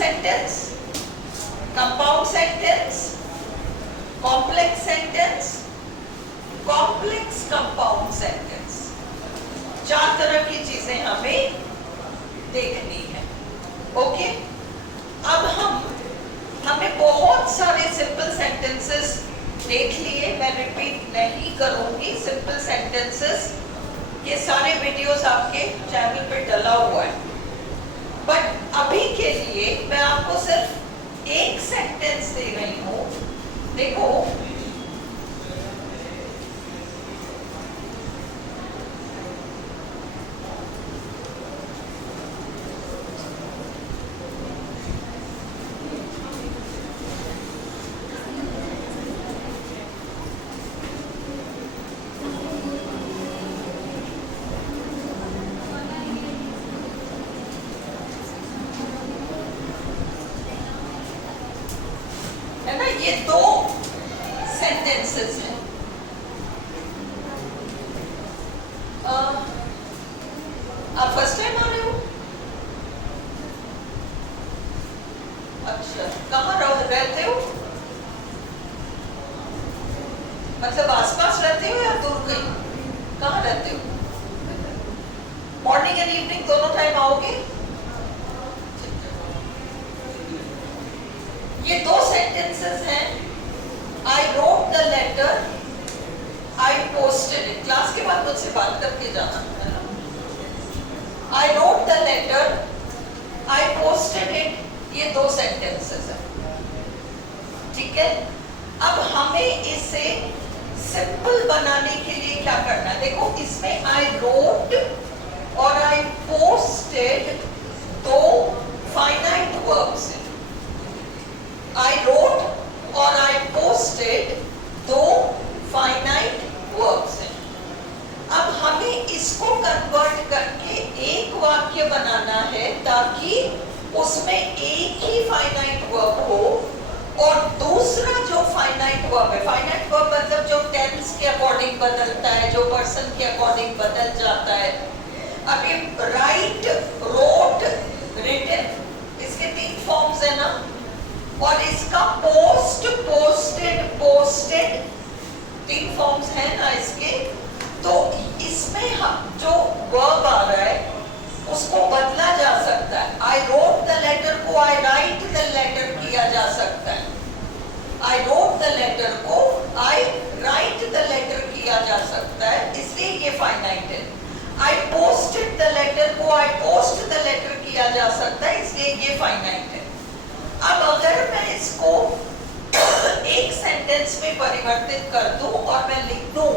Sentence, compound sentence, complex sentence, complex compound sentence. 4 तरह की चीजें हमें देखनी है। ओके, अब हमने बहुत सारे सिंपल सेंटेंसेस देख लिए, मैं रिपीट नहीं करूंगी। सिंपल सेंटेंसेस ये सारे वीडियोस आपके चैनल पे डला हुआ है, बट अभी के लिए मैं आपको सिर्फ एक सेंटेंस दे रही हूं। देखो, है ना, ये 2 सेंटेंसेस हैं। आप फर्स्ट टाइम आ रहे हो? अच्छा, कहाँ रहते हो? मतलब आसपास रहते हो या दूर कहीं? कहाँ रहते हो? मॉर्निंग एंड इवनिंग दोनों टाइम आओगे? ये 2 सेंटेंसेस हैं। I wrote the letter, I posted it. Class के बाद मुझसे बात करके जाना है ना। I wrote the letter, I posted it. ये 2 सेंटेंसेस हैं, ठीक है। अब हमें इसे सिंपल बनाने के लिए क्या करना है? देखो, इसमें I wrote और I posted 2 फाइनाइट वर्ब्स हैं। I wrote और I posted 2 फाइनाइट वर्ब्स हैं। अब हमें इसको कन्वर्ट करके एक वाक्य बनाना है ताकि उसमें एक ही फाइनाइट वर्ब हो और दूसरा जो फाइनाइट वर्ब है, फाइनाइट वर्ब मतलब जो टेंस के अकॉर्डिंग बदलता है, जो पर्सन के अकॉर्डिंग बदल जाता है। अब ये राइट, रोट, रिटन, इसके 3 फॉर्म्स है ना, और इसका पोस्ट, पोस्टेड, पोस्टेड 3 फॉर्म्स है ना इसके। तो इसमें हम जो वर्ब आ रहा है उसको बदला जा सकता है। I wrote the letter को I write the letter किया जा सकता है। I wrote the letter को I write the letter किया जा सकता है, इसलिए ये फाइनाइट है। I posted the letter को I post the letter किया जा सकता है, इसलिए ये फाइनाइट है। अब अगर मैं इसको एक सेंटेंस में परिवर्तित कर दूं और मैं लिख दूं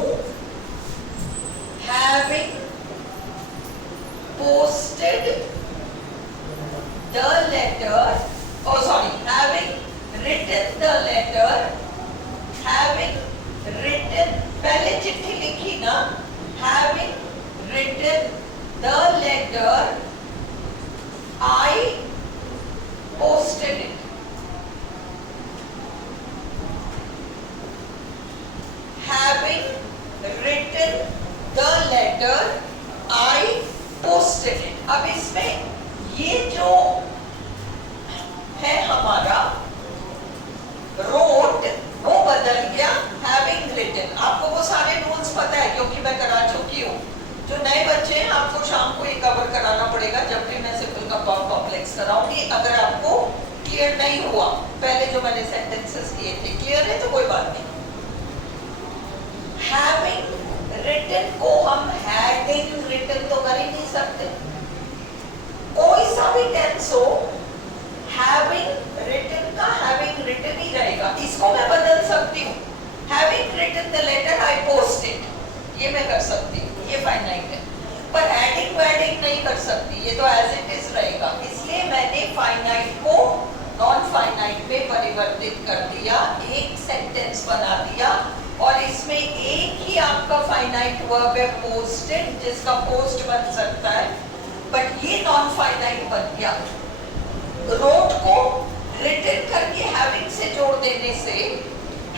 having posted the letter, oh sorry, having written the letter, having written, पहले चिट्ठी लिखी ना, having written the letter, I posted it. Having written the letter, I posted it. अब इसमें ये जो है हमारा wrote वो बदल गया having written। आपको वो सारे रूल्स पता है क्योंकि मैं करा चुकी हूँ। जो नए बच्चे हैं आपको शाम को ये कवर कराना पड़ेगा जब भी मैं सिंपल कंपाउंड कॉम्प्लेक्स कराऊंगी। अगर आपको क्लियर नहीं हुआ पहले जो मैंने सेंटेंसेस दिए थे, क्लियर है तो कोई बात नहीं। Having written को हम having written तो कर ही नहीं सकते, कोई सा भी टेंस हो having written का having written ही रहेगा। इसको मैं बदल सकती हूँ, having written the letter I posted, ये मैं कर सकती हूँ, ये फाइनाइट है। पर एडिंग वैडिंग नहीं कर सकती, ये तो एज इट इज रहेगा। इसलिए मैंने फाइनाइट को नॉन फाइनाइट में परिवर्तित कर दिया, एक सेंटेंस बना दिया और इसमें एक ही आपका फाइनाइट वर्ब है पोस्टेड, जिसका पोस्ट बन सकता है, बट ये नॉन फाइनाइट बन गया। रोट को रिटन करके हैविंग से जोड़ देने से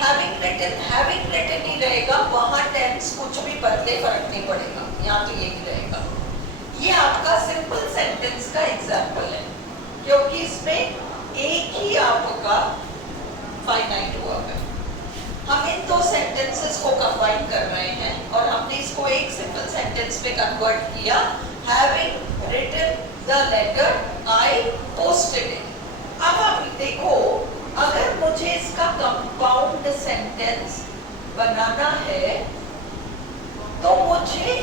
हैविंग रिटन ही रहेगा, वहां टेंस कुछ भी बदले फर्क नहीं पड़ेगा, यहाँ तो यही रहेगा। ये आपका सिंपल सेंटेंस का एग्जाम्पल है क्योंकि इसमें एक ही आपका फाइनाइट वर्ब है। हम इन दो सेंटेंसेस को कंबाइन कर रहे हैं और हमने इसको एक सिंपल सेंटेंस में कन्वर्ट किया। Having written the letter I posted it. अब आप देखो, अगर मुझे इसका कंपाउंड सेंटेंस बनाना है तो मुझे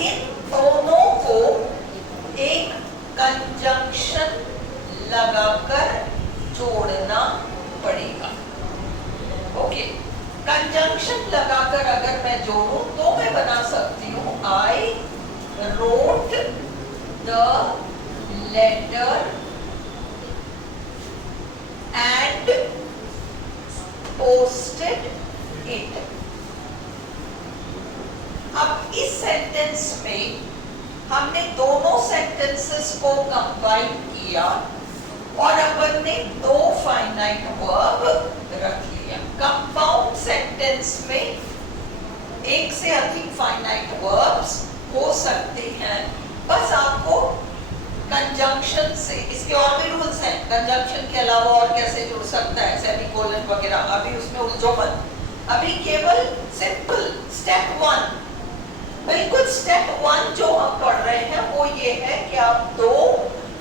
इन दोनों को एक कंजंक्शन लगाकर जोड़ना पड़ेगा। ओके, कंजंक्शन लगाकर अगर मैं जोड़ूं तो मैं बना सकती हूं I wrote the letter and posted it. अब इस सेंटेंस में हमने दोनों सेंटेंसेस को कंबाइन किया और अपन ने दो फाइनाइट वर्ब रख लिया। कंपाउंड सेंटेंस में एक से अधिक फाइनाइट वर्ब्स हो सकते हैं, बस आपको कंजंक्शन से, इसके और भी रूल्स हैं, कंजंक्शन के अलावा और कैसे जुड़ सकता है, सेमीकोलन वगैरह, अभी उसमें उलझो मत। अभी केवल सिंपल स्टेप 1, बिल्कुल स्टेप 1 जो हम पढ़ रहे हैं वो ये है कि आप दो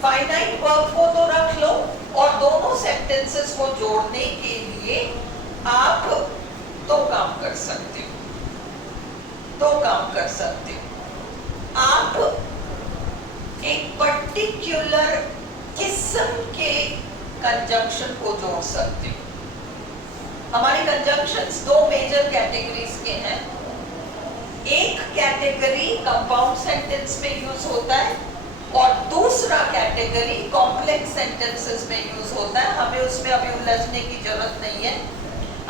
फाइनाइट वर्ब को तो रख लो और दोनों सेंटेंसेस को जोड़ने के लिए आप दो काम कर सकते हो। आप एक पर्टिकुलर किस्म के कंजंक्शन को जोड़ सकते हो। हमारे कंजंक्शंस दो मेजर कैटेगरीज के हैं। एक कैटेगरी कंपाउंड सेंटेंस में यूज होता है और दूसरा कैटेगरी कॉम्प्लेक्स सेंटेंसेस में यूज होता है। हमें उसमें अभी उलझने की जरूरत नहीं है।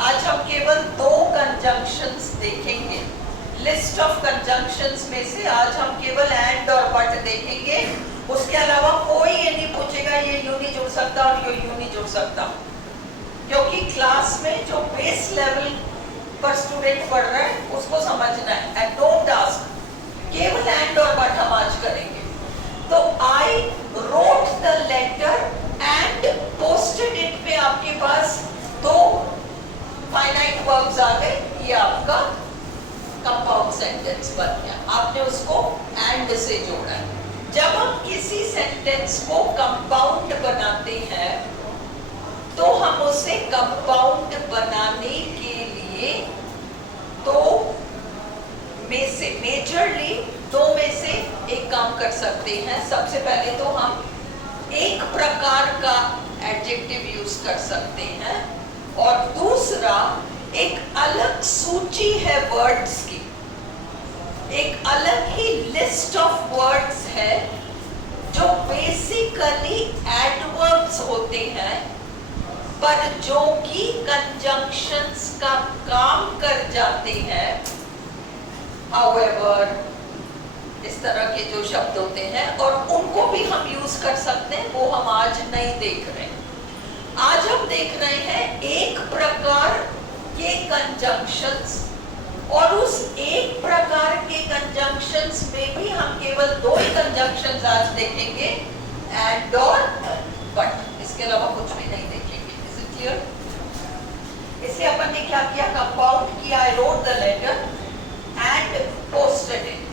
आज हम केवल दो कंजंक्शंस देखेंगे। लिस्ट ऑफ कंजंक्शंस में से आज हम केवल एंड और बट देखेंगे। उसके अलावा कोई ये नहीं पूछेगा ये यूं नहीं जुड़ सकता और ये यूं नहीं जुड़ सकता, क्योंकि क्लास में जो बेस लेवल पर स्टूडेंट पढ़ रहा है उसको समझना है। एंड डोंट आस्क, केवल एंड और बट हम आज करेंगे। तो I wrote the letter and posted it पे आपके पास दो फाइनाइट वर्ब्स आ गए। ये आपका कंपाउंड सेंटेंस बन गया, आपने उसको एंड से जोड़ा है। जब हम किसी सेंटेंस को कंपाउंड बनाते हैं तो हम उसे कंपाउंड बनाने के लिए दो में से, मेजरली दो में से एक काम कर सकते हैं। सबसे पहले तो हम एक प्रकार का एडजेक्टिव यूज कर सकते हैं और दूसरा एक अलग सूची है वर्ड्स की, एक अलग ही लिस्ट ऑफ वर्ड्स है जो बेसिकली एडवर्ब्स होते हैं पर जो कि कंजंक्शंस का काम कर जाते हैं। However, इस तरह के जो शब्द होते हैं और उनको भी हम यूज कर सकते हैं, वो हम आज नहीं देख रहे। आज हम देख रहे हैं एक प्रकार के कंजंक्शंस और उस एक प्रकार के कंजंक्शंस में भी हम केवल दो ही कंजंक्शंस आज देखेंगे, एंड और बट। इसके अलावा कुछ भी नहीं देखेंगे। Is it clear? इसलिए अपन ने क्या किया, कंपाउंड किया। I wrote the letter and posted it.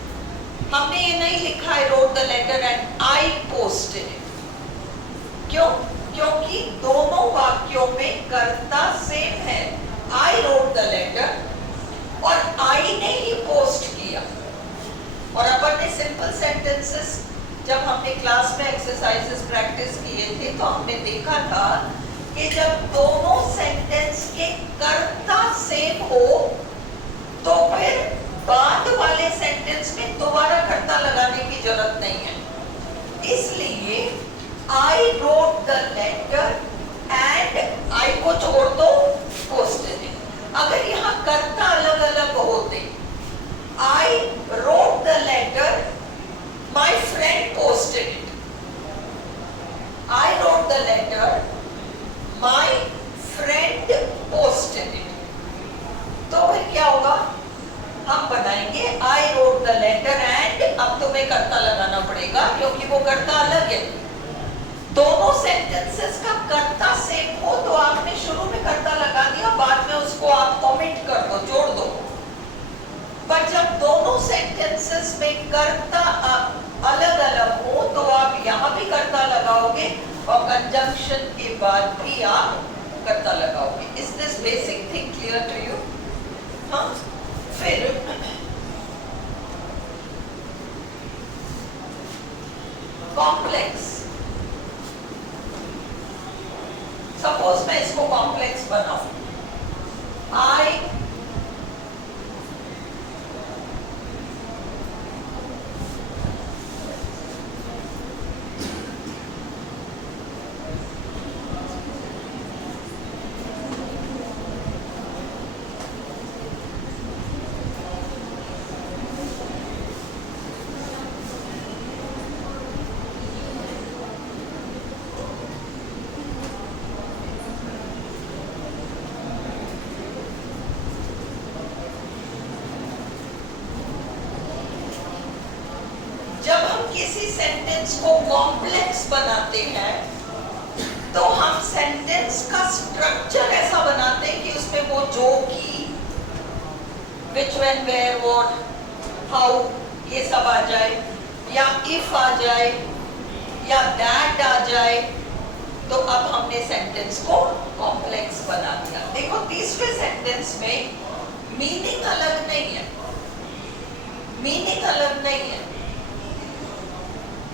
हमने ये नहीं लिखा I wrote the letter and I posted it. क्यों? क्योंकि दोनों वाक्यों में कर्ता सेम है। आई रोट द लेटर और आई ने ही पोस्ट किया। और अपन ने सिंपल सेंटेंसेस जब हमने क्लास में एक्सरसाइजेस प्रैक्टिस किए थे तो हमने देखा था कि जब दोनों सेंटेंस के कर्ता सेम हो तो फिर बाद वाले सेंटेंस में दोबारा कर्ता लगाने की जरूरत नहीं है। इसलिए I wrote the letter and I को छोड़ दो, पोस्टेड इट। अगर यहाँ कर्ता अलग अलग होते, I wrote the letter, my friend posted it. I wrote the letter, my friend posted it. तो फिर क्या होगा, हम बनाएंगे I wrote the letter and, अब तुम्हें कर्ता लगाना पड़ेगा क्योंकि वो कर्ता अलग है। दोनों सेंटेंसेस का कर्ता के बाद भी आप करता लगाओगे। Is this basic thing clear to you? हाँ, फिर कॉम्प्लेक्स। सपोज मैं इसको कॉम्प्लेक्स बनाऊं, आई किसी सेंटेंस को कॉम्प्लेक्स बनाते हैं तो हम सेंटेंस का स्ट्रक्चर ऐसा बनाते हैं कि उसमें वो जो कि, which, when, where, what, how ये सब आ जाए, या if आ जाए, या that आ जाए। तो अब हमने सेंटेंस को कॉम्प्लेक्स बना दिया। देखो तीसरे सेंटेंस में मीनिंग अलग नहीं है, मीनिंग अलग नहीं है,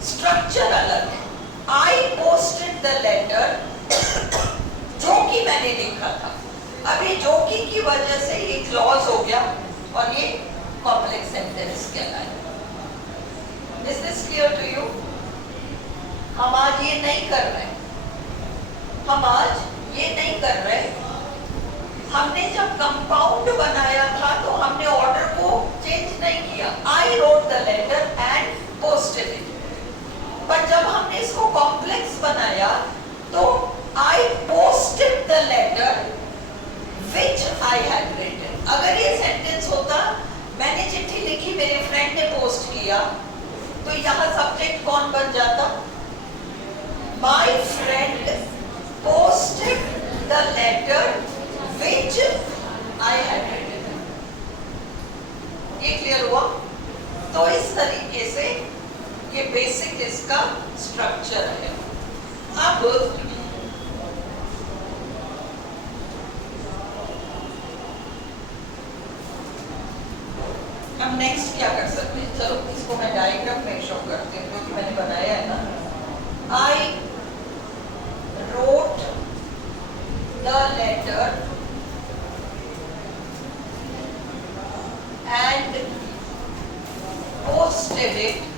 स्ट्रक्चर अलग है। आई पोस्टेड द लेटर, जो कि मैंने लिखा था। अभी जो कि की वजह से ये क्लॉज हो गया और ये कॉम्प्लेक्स सेंटेंस कहलाया। Is this clear to you? हम आज ये नहीं कर रहे, हम आज ये नहीं कर रहे। हमने जब कंपाउंड बनाया था तो हमने ऑर्डर को चेंज नहीं किया। I wrote the letter and posted it. पर जब हमने इसको कॉम्प्लेक्स बनाया तो I posted the letter which I had written. अगर ये सेंटेंस होता मैंने चिट्ठी लिखी, मेरे फ्रेंड ने पोस्ट किया, तो यहाँ सब्जेक्ट कौन बन जाता? My friend posted the letter which I had written. ये क्लियर हुआ? तो इस तरीके से ये बेसिक इसका स्ट्रक्चर है। अब हम नेक्स्ट क्या कर सकते हैं? चलो इसको मैं डायग्राम में शो करती हूँ क्योंकि मैंने बनाया है ना। I wrote the letter and posted it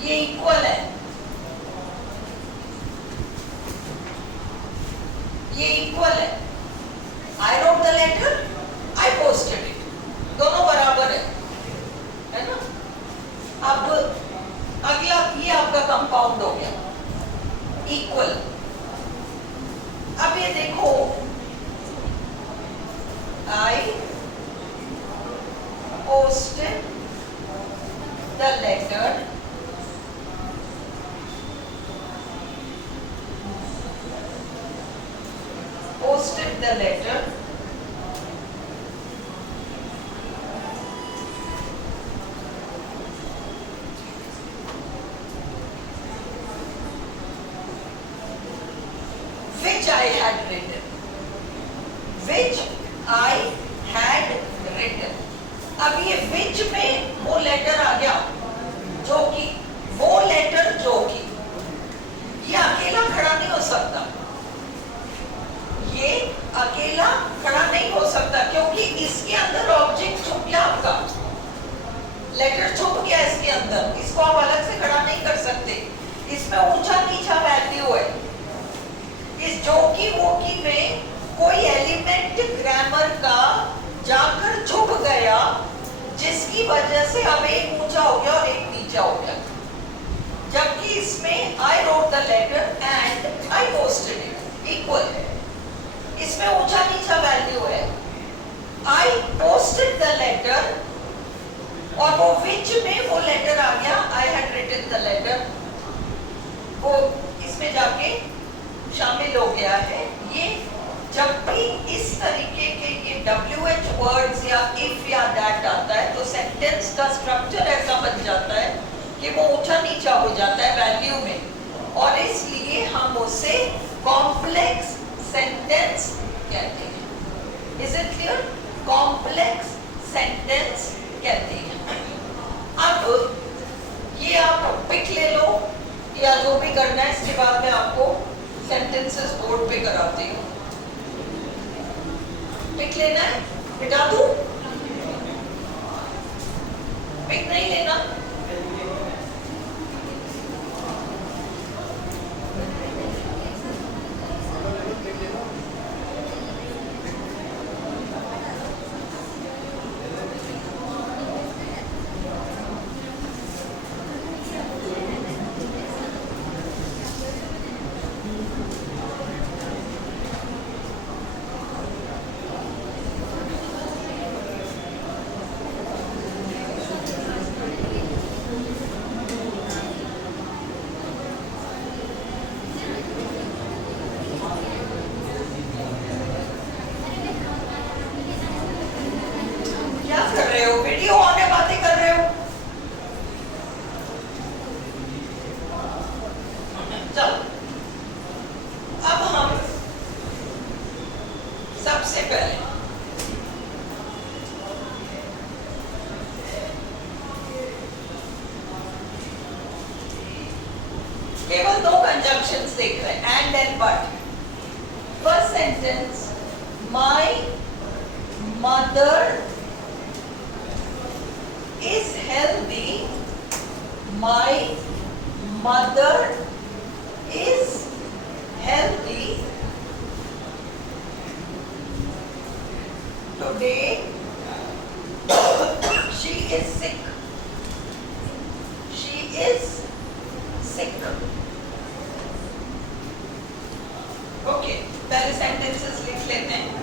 ये इक्वल है, ये इक्वल है। I wrote the letter, I posted it, दोनों बराबर है ना? अब अगला ये आपका कंपाउंड हो गया, इक्वल। अब ये देखो, I posted the letter posted the letter which I had written, which I had written। अब ये which में वो लेटर आ गया जो कि, वो लेटर जो कि, ये अकेला खड़ा नहीं हो सकता, ये अकेला खड़ा नहीं हो सकता क्योंकि इसके अंदर ऑब्जेक्ट छुप गया, आपका लेटर छुप गया इसके अंदर। इसको आप अलग से खड़ा नहीं कर सकते, इसमें ऊंचा नीचा वैल्यू है। इस जो की वो की में कोई एलिमेंट ग्रामर का जाकर छुप गया जिसकी वजह से अब एक ऊंचा हो गया और एक नीचा हो गया। जबकि इसमें I wrote the letter and I posted it, equal है, इसमें ऊंचा नीचा वैल्यू है। आई पोस्टेड द लेटर और वो विच में वो लेटर आ गया, I had written the letter, वो इसमें जाके शामिल हो गया है। ये जब भी इस तरीके के ये WH वर्ड्स या इफ या दैट आता है तो सेंटेंस का स्ट्रक्चर ऐसा बन जाता है कि वो ऊंचा नीचा हो जाता है वैल्यू में, और इसलिए हम उसे कॉम्प्लेक्स सेंटेंस कहते हैं। Is it clear? Complex sentence कहते हैं। अब ये आप पिक ले लो या जो भी करना है, इसके बाद में आपको सेंटेंसेस बोर्ड पे कराती हूँ। पिक लेना है, मिटा दूं? पिक नहीं लेना? वीडियो ऑन है, बातें कर रहे हो? चलो, अब हम सबसे पहले केवल दो कंजंक्शंस देख रहे हैं, and and but. First sentence, my mother is healthy. My mother is healthy. Today she is sick. She is sick. Okay, पहले sentences लिख लेते हैं।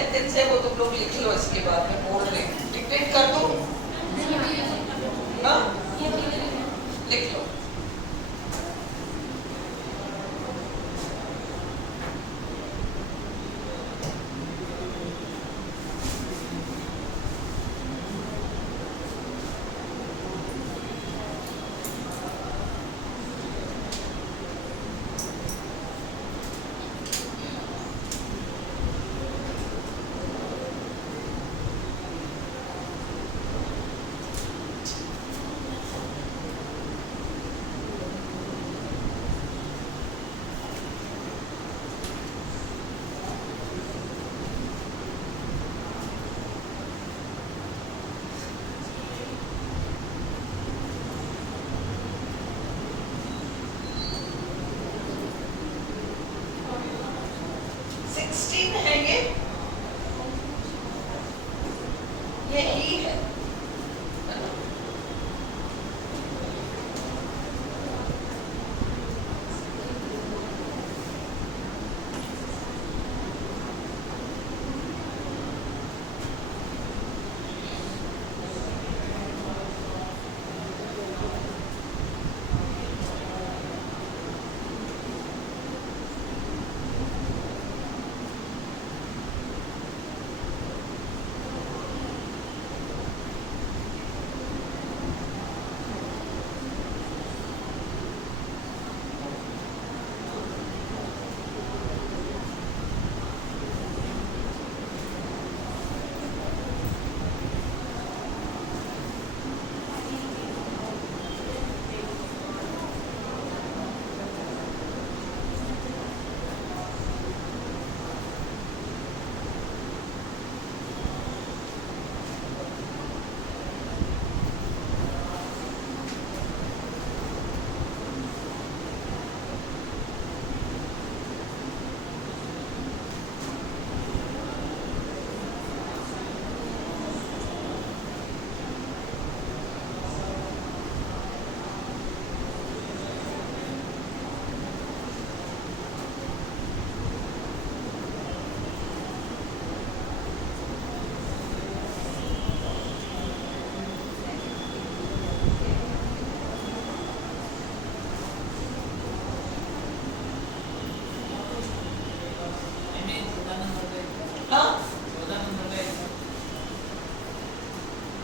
सेंटेंस है वो तुम लोग लिख लो, इसके बाद में बोर्ड में डिक्टेट कर दूं? हाँ लिख लो। है ये ही है।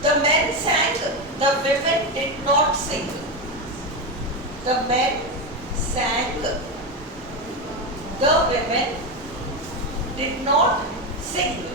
The men sang, the women did not sing. The men sang, the women did not sing.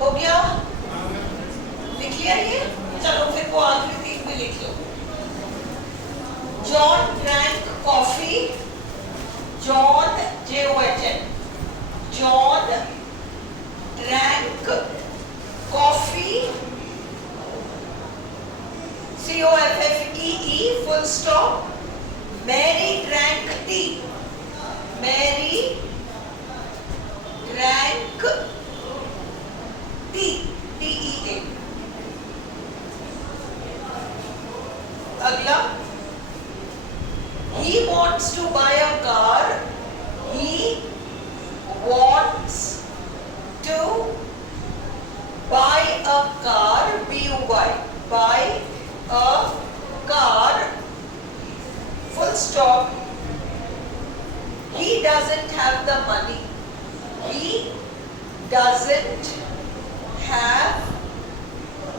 हो गया? लिख लिया ये? चलो फिर वो आखिरी 3 भी लिख लो। John drank coffee, John JOHN, John drank coffee COFFEE full stop. Mary drank tea. Mary drank tea. TEA. अगला, he wants to buy a car. He wants to buy a car. BUY. Buy a car, full stop. He doesn't have the money. He doesn't have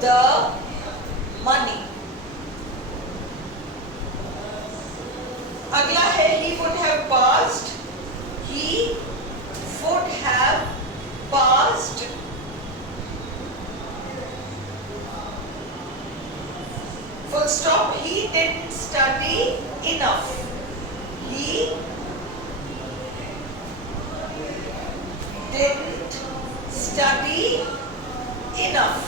the money. अगला है he would have passed. He would have passed. Full stop. He didn't study enough. He didn't study enough.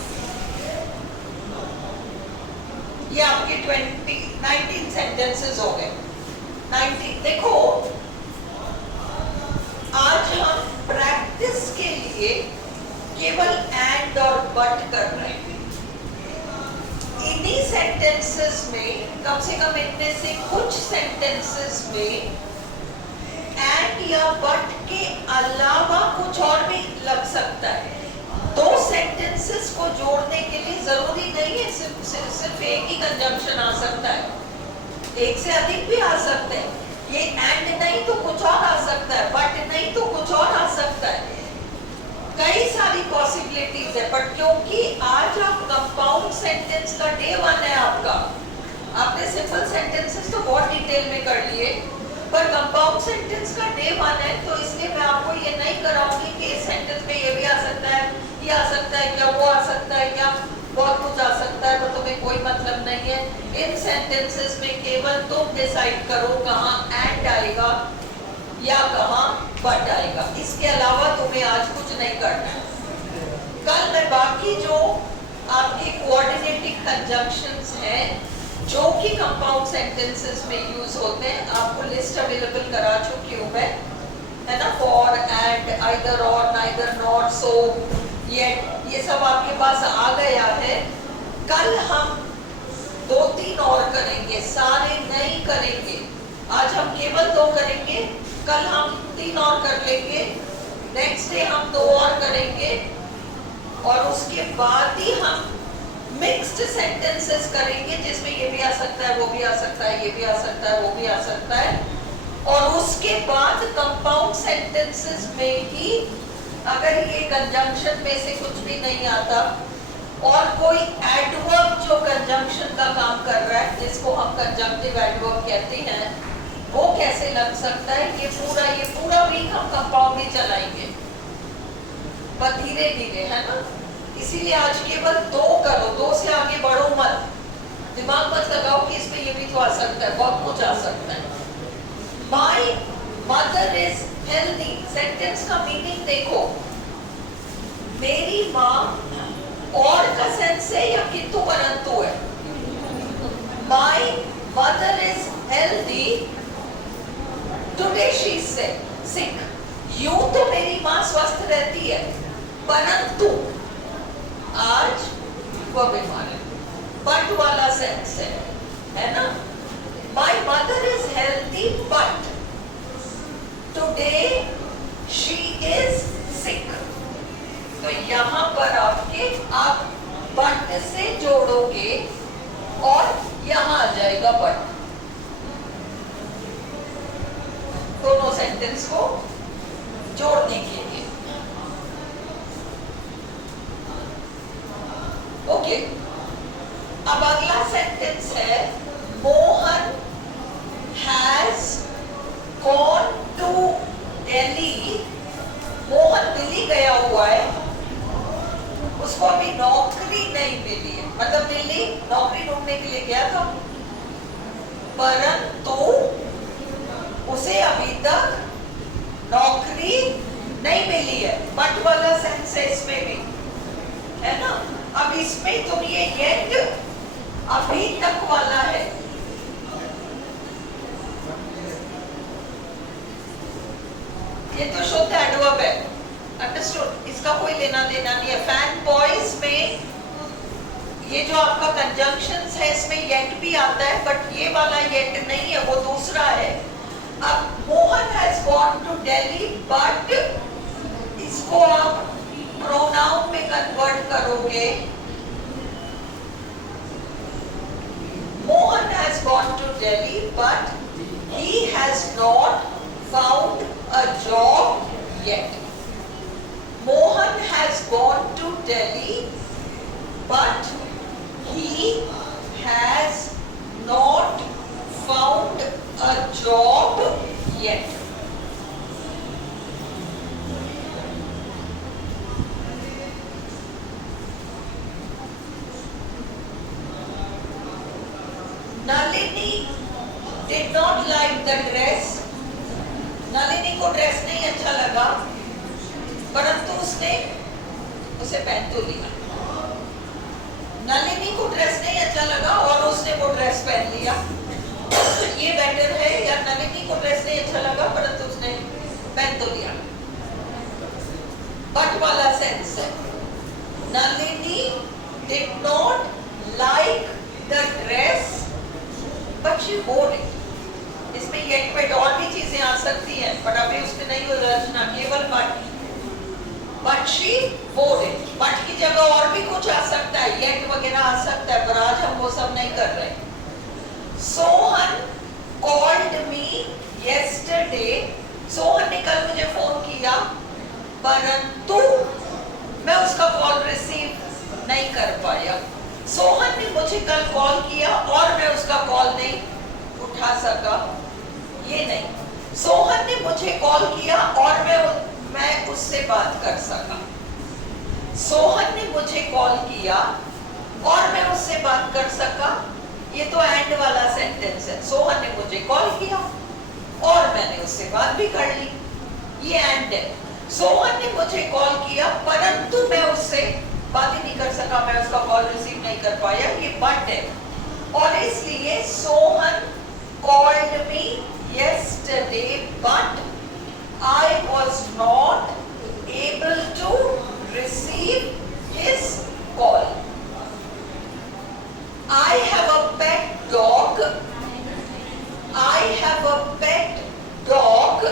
ये आपके 19 sentences हो गए। 19। देखो, आज हम practice के लिए केवल एंड और बट कर रहे हैं। इन्हीं सेंटेंसेस में, कम से कम इनमें से कुछ सेंटेंसेस में एंड या बट के अलावा कुछ और भी लग सकता है। दो सेंटेंसेस को जोड़ने के लिए जरूरी नहीं है सिर्फ एक ही कंजंक्शन आ सकता है, एक से अधिक भी आ सकते हैं। ये एंड नहीं तो कुछ और आ सकता है, बट नहीं तो कुछ और आ सकता है, कई सारी पॉसिबिलिटीज है। बट क्योंकि आज आप कंपाउंड सेंटेंस का डे 1 है आपका, आपने सिंपल सेंटेंसेस तो बहुत डिटेल में कर लिए, पर कंपाउंड सेंटेंस का डे 1 है, तो इसलिए मैं आपको ये नहीं कराऊंगी कि इस सेंटेंस में ये भी आ सकता है, ये आ सकता है क्या, वो आ सकता है क्या, बहुत कुछ आ सकता है, तो तुम्हें कोई मतलब नहीं है। इन सेंटेंसेस में केवल तुम डिसाइड करो कहाँ एंड आएगा या कहाँ बट आएगा, इसके अलावा तुम्हें आज कुछ नहीं करना है। कल मैं बाकी जो आपके कोऑर्डिनेटिंग कंजंक्शंस हैं जो कि कंपाउंड सेंटेंसेस में यूज होते हैं, आपको लिस्ट अवेलेबल करा चुकी हूँ मैं, है ना। फॉर, एंड, आइदर और, नाइदर, नॉट, सो, ये सब आपके पास आ गया है। कल हम 2-3 और करेंगे, सारे नहीं करेंगे। आज हम केवल 2 करेंगे, कल हम 3 और कर लेंगे, नेक्स्ट डे हम 2 और करेंगे, और उसके बाद ही हम मिक्स्ड सेंटेंसेस करेंगे जिसमें ये भी आ सकता है, वो भी आ सकता है, ये भी आ सकता है, वो भी आ सकता है। और उसके बाद कंपाउंड सेंटेंसेस में ही अगर ये कंजंक्शन में से कुछ भी नहीं आता और कोई एडवर्ब जो कंजंक्शन का काम कर रहा है, जिसको हम कंजंक्टिव एडवर्ब कहते हैं, वो कैसे लग सकता है, ये पूरा वीक हम कंपाउंड ही चलाएंगे, पर धीरे धीरे, है ना। इसीलिए आज केवल 2 करो, 2 से आगे बढ़ो मत, दिमाग मत लगाओ कि इसमें ये भी तो आ सकता है, बहुत कुछ आ सकता है। My mother is healthy, sentence का मीनिंग देखो, मेरी माँ और का सेंस है या किंतु परंतु है। My mother is healthy, today she is sick. यूं तो मेरी माँ स्वस्थ रहती है, परंतु आज वह बीमार है, बट वाला सेंस है ना। My mother is healthy, but today she is sick. तो यहाँ पर आप बट से जोड़ोगे और यहाँ आ जाएगा बट, दोनों सेंटेंस को जोड़ने के लिए। ओके, अब अगला सेंटेंस है, Mohan has gone to Delhi. Mohan Delhi गया हुआ है, उसको अभी नौकरी नहीं मिली है, मतलब दिल्ली नौकरी ढूंढने के लिए गया था, परंतु उसे अभी तक नौकरी नहीं मिली है। बट वाला सेंस है इसमें भी, है ना। अब इसमें तुम ये येट अभी तक वाला है, ये तो शुद्ध एडवर्ब है, अंडरस्टूड। इसका कोई लेना देना नहीं है। फैन बॉयज में ये जो आपका कंजंक्शंस है इसमें येट भी आता है, बट ये वाला येट नहीं है, वो दूसरा है। अब Mohan has gone to Delhi, but इसको आप प्रोनाउन में कन्वर्ट करोगे। Mohan has gone to Delhi but he has not found a job yet. Mohan has gone to Delhi, but he has not found a job yet. Nalini did not like the dress. Nalini को dress नहीं अच्छा लगा, परंतु उसने उसे पहन तो लिया। नलिनी को ड्रेस नहीं अच्छा लगा और उसने वो ड्रेस पहन लिया। ये बेटर है, या नलिनी को ड्रेस नहीं अच्छा लगा परंतु उसने पहन तो लिया। बट वाला सेंस है। Nalini did not like the dress but she वोर इट। इसमें येट में और भी चीजें आ सकती हैं, बट अभी उसमें नहीं हो रचना, केवल बट शी वोर इट। बट की जगह और भी कुछ आ सकता है, येट वगैरह आ सकता है, पर आज हम वो सब नहीं कर रहे। Sohan called me yesterday. Sohan ने कल मुझे फोन किया, परंतु मैं उसका कॉल रिसीव नहीं कर पाया। सोहन ने मुझे कल कॉल किया और मैं उसका कॉल नहीं उठा सका, ये नहीं। सोहन ने मुझे कॉल किया और मैं उससे बात कर सका। सोहन ने मुझे कॉल किया और मैं उससे बात कर सका, ये तो एंड वाला सेंटेंस है। सोहन ने मुझे कॉल किया और मैंने उससे बात भी कर ली, ये एंड है। सोहन ने मुझे कॉल किया परंतु मैं उससे बात ही नहीं कर सका, मैं उसका कॉल रिसीव नहीं कर पाया, ये बट है। और इसलिए Sohan called me yesterday but I was not able to receive his call. I have a pet dog. I have a pet dog.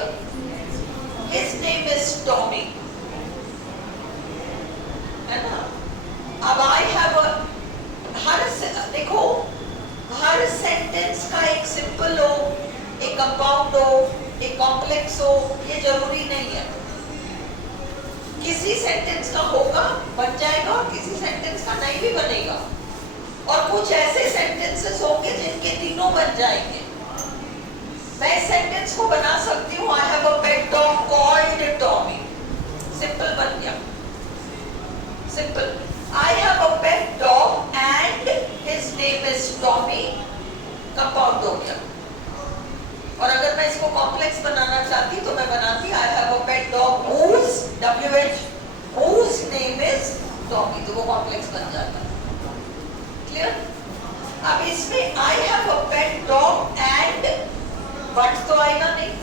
His name is Tommy. है ना। अब I have a, देखो हर सेंटेंस का एक simple हो, एक compound हो, एक कॉम्प्लेक्स हो, ये जरूरी नहीं है। किसी सेंटेंस का होगा बन जाएगा और किसी सेंटेंस का नहीं भी बनेगा, और कुछ ऐसे सेंटेंसेस होंगे जिनके तीनों बन जाएंगे। मैं इस सेंटेंस को बना सकती हूँ, I have a pet dog called Tommy, simple बन गया। Simple, I have a pet dog and his name is Tommy, compound हो गया। और अगर मैं इसको कॉम्प्लेक्स बनाना चाहती तो मैं बनाती I have a pet dog whose whose name is Tommy, तो वो कॉम्प्लेक्स बन जाता है। क्लियर? अब इसमें I have a pet dog and but तो आएगा नहीं,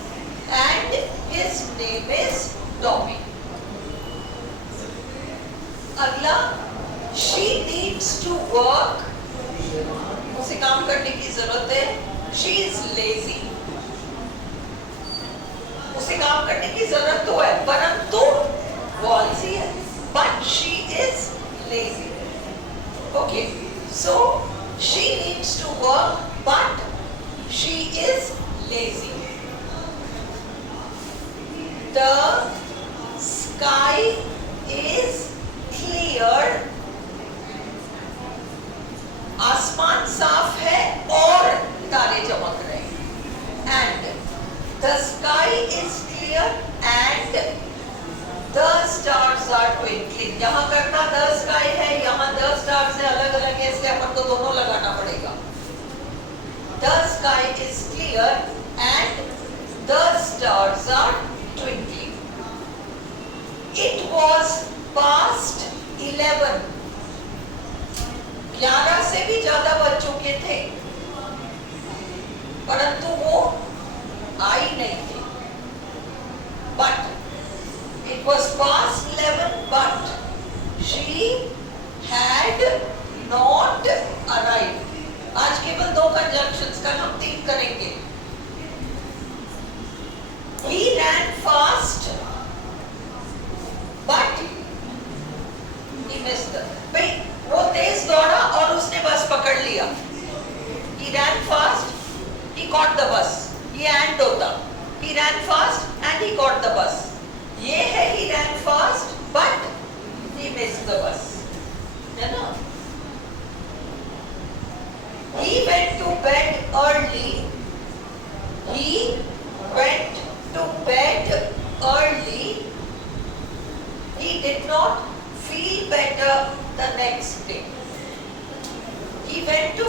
and his name is Tommy। अगला, she needs to work, उसे काम करने की जरूरत है। she is lazy, उसे काम करने की जरूरत तो है परंतु वो आलसी है, but she is lazy। okay, so she needs to work but she is lazy। the sky is clear, आसमान साफ है और तारे चमक रहे हैं। and the sky is clear and the stars stars are twinkling. यहाँ करना the sky है, यहाँ the stars से अलग अलग है, इसलिए अपन को दोनों लगाना पड़ेगा. The sky is clear and the stars are twinkling. It was past 11. 11 से भी ज्यादा बज चुके थे, परंतु वो आई नहीं थी. But it was past 11, but she had not arrived. आज केवल 2 conjunctions, कल हम 3 करेंगे. He ran fast, but he missed the. भाई वो तेज दौड़ा और उसने बस पकड़ लिया. He ran fast, he caught the bus. ये and होता. He ran fast and he caught the bus. ये है he ran fast but he missed the bus. है ना? He went to bed early. He went to bed early. He did not feel better the next day. He went to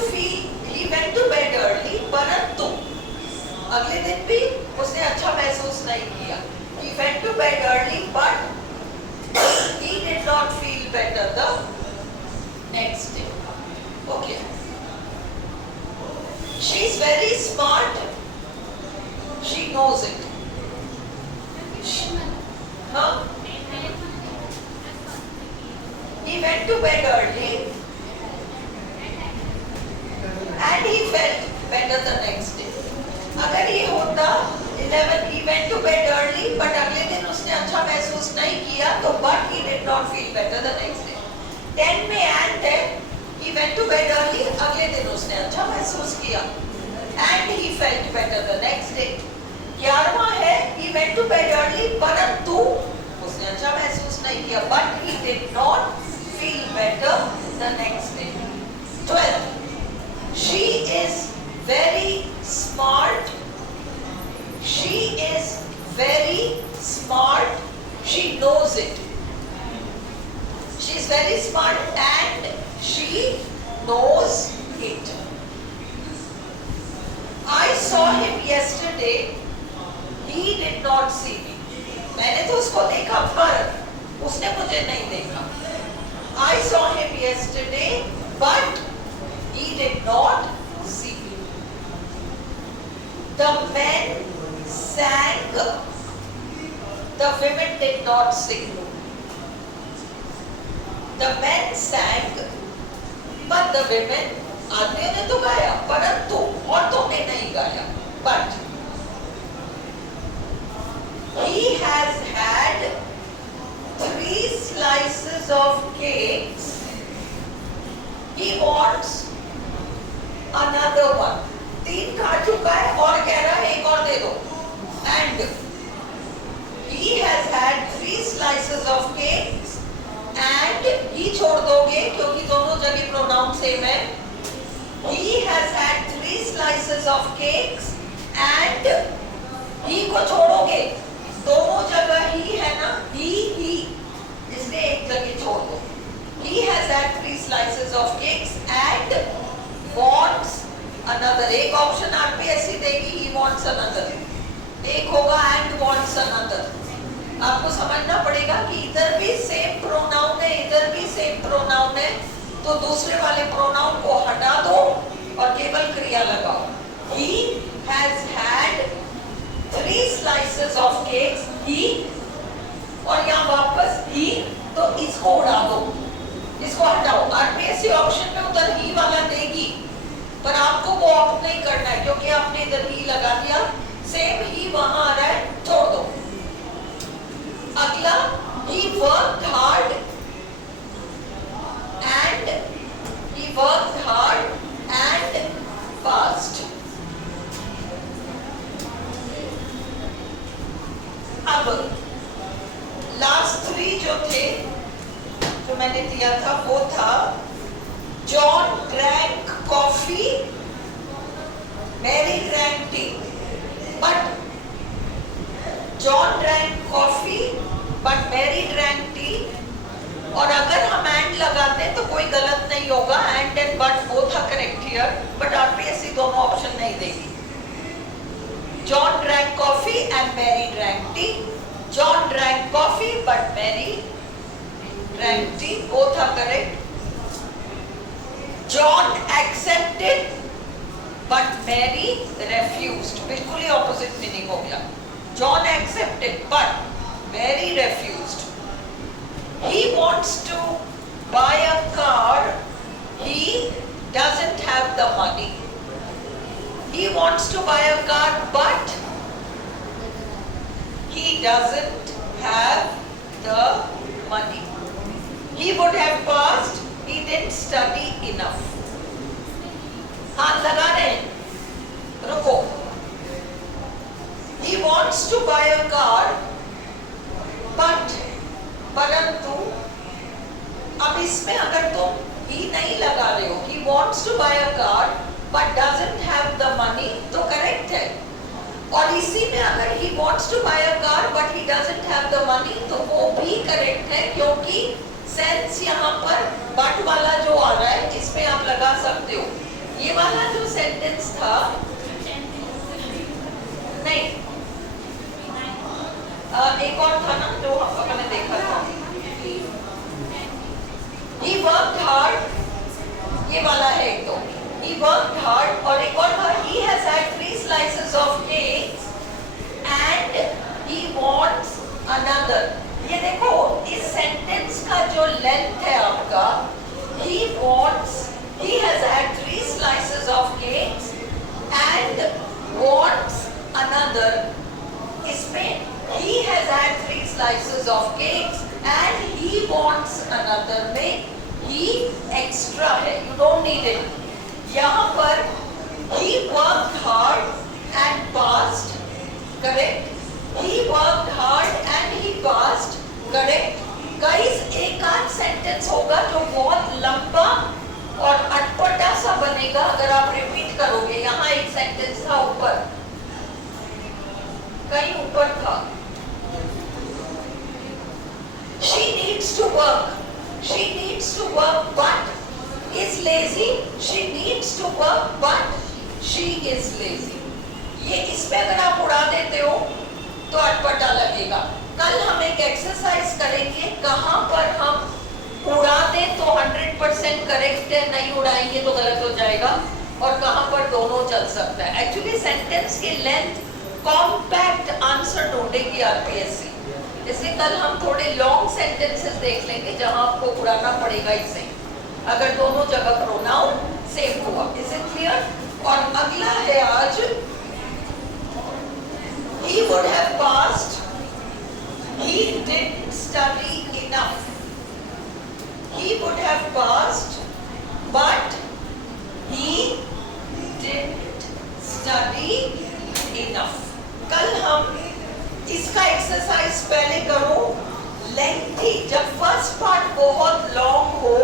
bed early, परंतु अगले दिन भी उसने अच्छा महसूस नहीं किया. He went to bed early, but he did not feel better the next day. Okay. She's very smart. She knows it. Huh? He went to bed early and he felt better the next day. अगर ये होता 11 he went to bed early but अगले दिन उसने अच्छा महसूस नहीं किया तो but he did not feel better the next day. 10 में and है he went to bed early, अगले दिन उसने अच्छा महसूस किया and he felt better the next day. 11वां है he went to bed early परंतु उसने अच्छा महसूस नहीं किया but he did not feel better the next day. 12. She is very smart. She is very smart. She knows it. She is very smart and she knows it. I saw him yesterday. He did not see me. मैंने तो उसको देखा पर उसने मुझे नहीं देखा. I saw him yesterday, but he did not see me. The men sang, the women did not sing. The men sang, but the women, आदमियों ने तो गाया परंतु औरतों ने नहीं गाया. But he has had 3 slices of cakes. He wants another one. 3 खा चुका है और कह रहा है एक और दे दो. And he has had 3 slices of cakes and he छोड़ दोगे क्योंकि दोनों जगह प्रोनाउन सेम है. He has had 3 slices of cakes and he को छोड़ोगे, दोनों जगह ही है ना, he इसलिए एक जगह छोड़ दो. He has had 3 slices of cakes and wants another. एक ऑप्शन आरपीएससी देगी he wants another. एक होगा and wants another. आपको समझना पड़ेगा कि इधर भी सेम प्रोनाउन है, इधर भी सेम प्रोनाउन है, तो दूसरे वाले प्रोनाउन को हटा दो और केवल क्रिया लगाओ. He has had 3 slices of cakes. He और यहाँ वापस he, तो इसको उड़ा दो, इसको हटाओ. आरपीएससी ऑप्शन में उधर ही वाला देगी पर आपको वो ऑप्ट नहीं करना है क्योंकि आपने इधर ही लगा दिया. सेम ही वहां आ रहा है, छोड़ दो. अगला he worked hard and he worked hard and fast. अब लास्ट 3 जो थे जो मैंने दिया था वो था John drank coffee, Mary drank tea. But John drank coffee, but Mary drank tea. here, but RPSC दोनों ऑप्शन नहीं देगी. John drank coffee and Mary drank tea. John drank coffee but Mary drank tea. Both are correct. John accepted but Mary refused. बिल्कुल ही opposite meaning हो गया. John accepted but Mary refused. He wants to buy a car. He doesn't have the money. He wants to buy a car but he doesn't have the money. He would have passed. He didn't study enough. हाथ लगा रहे हैं, रुको. He wants to buy a car, but परंतु अब इसमें अगर तुम ही नहीं लगा रहे हो, he wants to buy a car but doesn't have the money, तो करेक्ट है. और इसी में अगर he wants to buy a car but he doesn't have the money, तो वो भी करेक्ट है, क्योंकि सेंस यहाँ पर बट वाला जो आ रहा है इसमें आप लगा सकते हो. ये वाला जो सेंटेंस था, नहीं, एक और था ना जो हमने देखा था. He worked hard, ये वाला है एक तो. He worked hard, और एक और था, he has had 3 slices of cake and he wants another. ये देखो इस सेंटेंस का जो लेंथ है आपका, he wants, he has had 3 slices of cakes and wants another. इसमें he has had 3 slices of cakes and he wants another में he extra है, you don't need it. यहाँ पर he worked hard and passed, correct. He worked hard and he passed, correct. Guys एक आध sentence होगा जो बहुत लंबा और अटपटा सा बनेगा अगर आप रिपीट करोगे. यहाँ एक सेंटेंस था ऊपर, कहीं ऊपर था. She needs to work. She needs to work but is lazy. She needs to work but she is lazy. ये इसमें अगर आप उड़ा देते हो तो अटपटा लगेगा. कल हम एक एक्सरसाइज करेंगे कहाँ पर हम उड़ा दें तो 100% करेक्ट है, नहीं उड़ाएंगे तो गलत हो जाएगा, और कहाँ पर दोनों चल सकता है. एक्चुअली सेंटेंस की लेंथ कॉम्पैक्ट आंसर ढूंढेगी आरपीएससी. इसलिए कल हम थोड़े लॉन्ग सेंटेंसेस देख लेंगे जहां आपको उड़ाना पड़ेगा इसे, अगर दोनों जगह प्रोनाउन सेम हुआ. Is it clear? और अगला है आज, he would have passed, he didn't study enough. He would have passed but he didn't study enough. कल हम इसका एक्सरसाइज पहले करो. लेंथी, जब फर्स्ट पार्ट बहुत लॉन्ग हो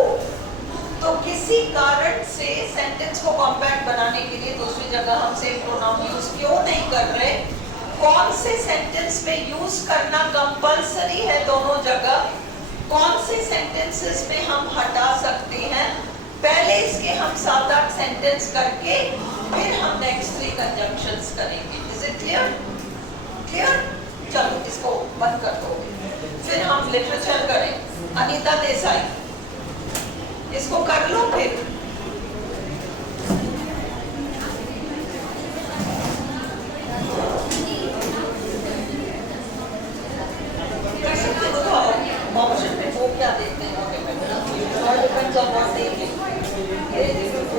तो किसी कारण से सेंटेंस को कॉम्पैक्ट बनाने के लिए दूसरी जगह हम सेम प्रोनाउन यूज क्यों नहीं कर रहे. कौन से सेंटेंस में यूज करना कंपलसरी है दोनों जगह, कौन से सेंटेंसेस में हम हटा सकते हैं. पहले इसके हम 7-8 सेंटेंस करके फिर हम नेक्स्ट 3 कंजंक्शंस करेंगे. Is it clear? क्लियर? चलो इसको बंद कर दो. फिर हम लिटरेचर करें. अनीता देसाई, इसको कर लो फिर.